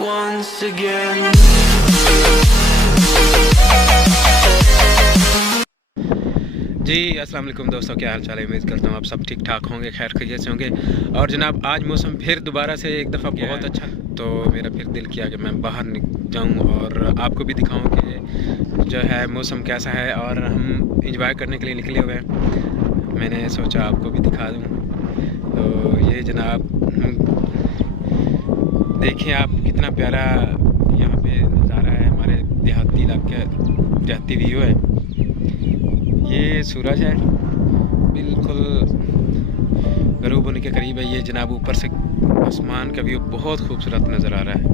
once again. जी अस्सलाम वालेकुम दोस्तों, क्या हाल चाल है। उम्मीद करता हूँ आप सब ठीक ठाक होंगे, खैर खैरियत से होंगे। और जनाब आज मौसम फिर दोबारा से एक दफ़ा बहुत अच्छा, तो मेरा फिर दिल किया कि मैं बाहर जाऊँ और आपको भी दिखाऊँ कि जो है मौसम कैसा है। और हम इंजॉय करने के लिए निकले हुए हैं। मैंने सोचा आपको भी दिखा दूँ। तो ये जनाब देखिए आप, कितना प्यारा यहाँ पे नज़ारा है। हमारे देहाती इलाके देहाती व्यू है। ये सूरज है, बिल्कुल गरूब होने के करीब है। ये जनाब ऊपर से आसमान का व्यू बहुत खूबसूरत नज़र आ रहा है।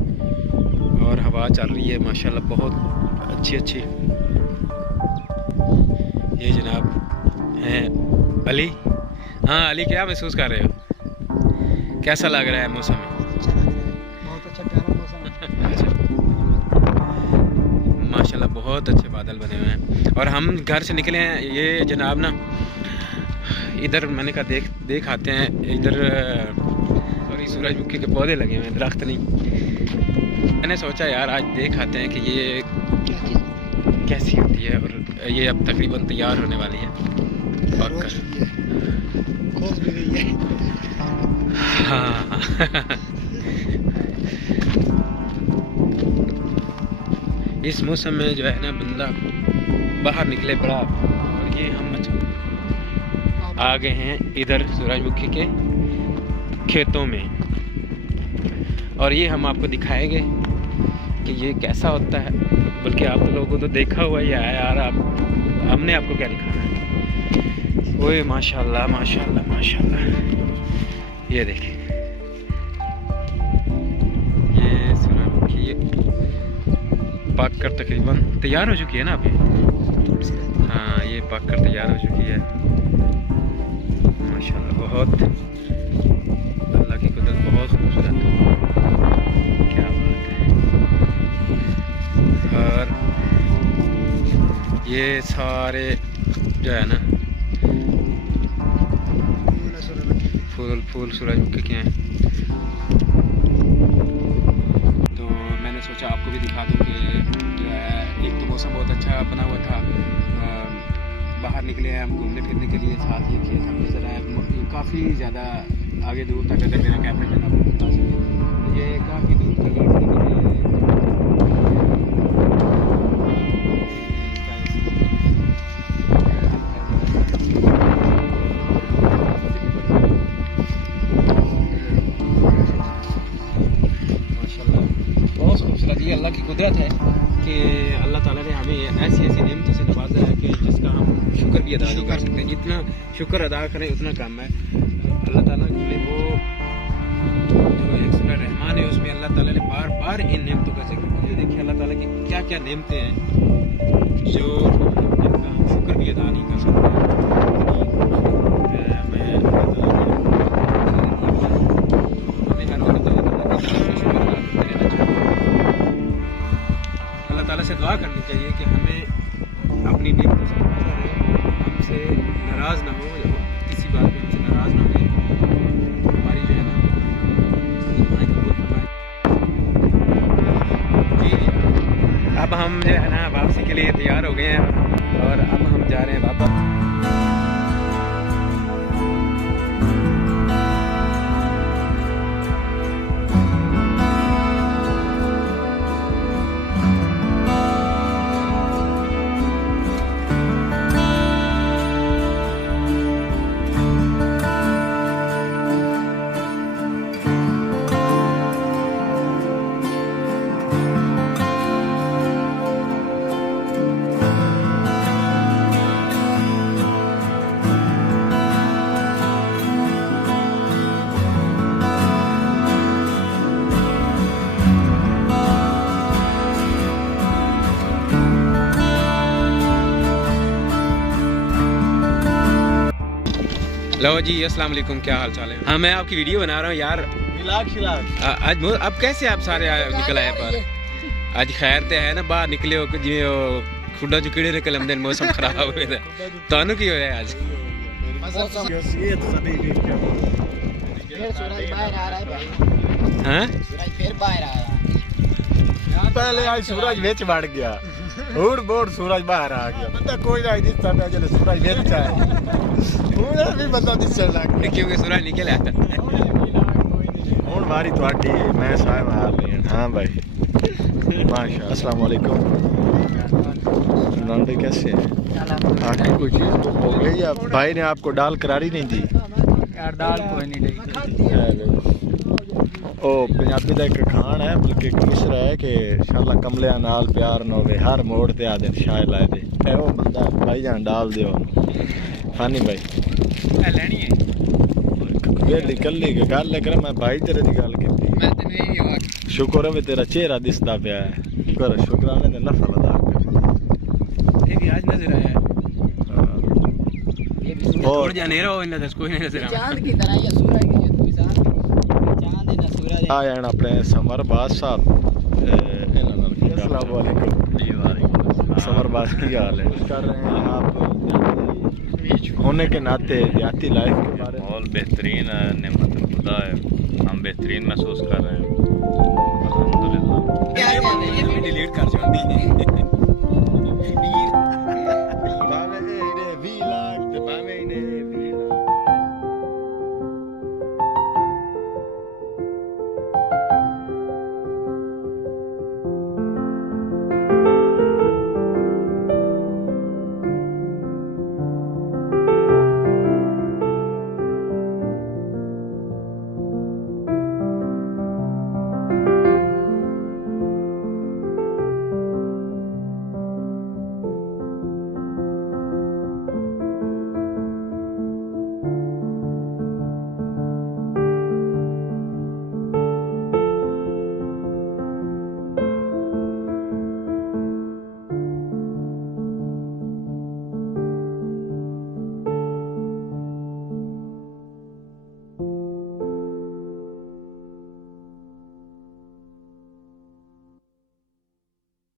और हवा चल रही है माशाल्लाह बहुत अच्छी। ये जनाब हैं अली। हाँ अली, क्या महसूस कर रहे हो? कैसा लग रहा है मौसम? बहुत अच्छा प्यारा मौसम अच्छा, माशाल्लाह बहुत अच्छे बादल बने हुए हैं। और हम घर से निकले हैं। ये जनाब ना इधर मैंने कहा देख आते हैं इधर। सॉरी, सूरजमुखी के पौधे लगे हुए हैं, दरख्त नहीं। मैंने सोचा यार आज देख आते हैं कि ये कैसी होती है। और ये अब तकरीबन तैयार होने वाली है पककर। खोज भी गई है। हाँ इस मौसम में जो है ना बंदा बाहर निकले बड़ा। और ये हम आ गए हैं इधर सूरजमुखी के खेतों में। और ये हम आपको दिखाएंगे कि ये कैसा होता है। बल्कि आप लोगों तो देखा हुआ ही है यार, हमने आपको क्या दिखाना है। ओए माशाल्लाह माशाल्लाह माशाल्लाह, ये देखिए ये सूरजमुखी पक कर तकरीबन तैयार हो चुकी है ना अभी। हाँ ये पक कर तैयार हो चुकी है माशाल्लाह। बहुत अल्लाह की कुदरत, बहुत खूबसूरत, क्या बात है। और ये सारे जो है ना फूल सूरजमुखी के हैं। तो मैंने सोचा आपको भी दिखा दूँ कि जो है एक तो मौसम बहुत अच्छा बना हुआ था। बाहर निकले हैं हम घूमने फिरने के लिए। साथ ये खेत हम नजर आया काफ़ी ज़्यादा आगे दूर तक। अगर मेरा कैमरा चला बता सके ये काफ़ी दूर तक ये अल्लाह की कुदरत है कि अल्लाह ताला ने हमें ऐसी नेमतों से नवाजा है कि जिसका हम शुक्र भी अदा नहीं कर सकते। जितना शुक्र अदा करें उतना कम है। अल्लाह ताला ने वो जो एक सूरह रहमान है उसमें अल्लाह ताला ने बार बार इन नेमतों का जिक्र किया। देखिए अल्लाह ताला की क्या क्या नेमतें हैं जो जिनका हम शुक्र भी अदा नहीं कर सकते। से दुआ करनी चाहिए कि हमें अपनी नेमतों से नवाजा है, हमसे नाराज़ ना हो, किसी बात में हमसे नाराज़ ना हो। हमारी जो है ना जी। अब हम जो है ना वापसी के लिए तैयार हो गए हैं और अब हम जा रहे हैं वापस। लो जी अस्सलाम वालेकुम, क्या हाल चाल है। हाँ मैं आपकी वीडियो बना रहा हूँ यार। आज अब कैसे आप सारे निकल आए पर आज खैर ते है ना बाहर निकले हो जिवें खुडा चो कीड़े निकल आंदे मौसम खराब हुए दा तानू की होया आज? फिर सूरज बाहर आ रहा है भाई। हां सूरज फिर बाहर आ रहा है। पहले आज सूरज विच बढ़ गया हुड़ बोड़ सूरज बाहर आ गया बंदा कोई ना दिसता पे जले सूरज विच आए हुण भी बंदा दिसण लग गया क्योंकि सूरज निकल आता हुण वारी ਤੁਹਾਡੀ मैं साहब हाल नहीं हां भाई माशाल्लाह अस्सलाम वालेकुम नंदे कैसे हैं आगे कोई चीज तो हो गई या भाई ने आपको दाल करारी नहीं दी यार दाल कोई नहीं दी ओ पंजाबी दा एक खान है बल्कि एक मिसरा है कि शाला कमलिया नाल प्यार न होवे हर मोड़ ते आदे शाय लाए दे ए ओ बंदा भाई जान डाल दियो फानी भाई लेनी है वेली कल्ली के गल कर मैं भाई तेरे दी गल कीती मैं तेन यही आवाज शुक्र है तेरा चेहरा दिसदा पिया है कर शुक्राने दे नफल अदा कर ये भी आज नजर आया ये भी और अंधेरा हो इन्हें कोई नहीं नजर आया चांद की तरह या सूरज की जो कोई साथ चांद है ना सूरज है आया ना अपने समर बास साहब अस्सलाम वालेकुम जी वालेकुम समर बास की हाल है कर रहे हैं आप होने के नाते देहाती लाइफ के बारे में माहौल बेहतरीन है नेमत खुदा है हम बेहतरीन महसूस कर रहे हैं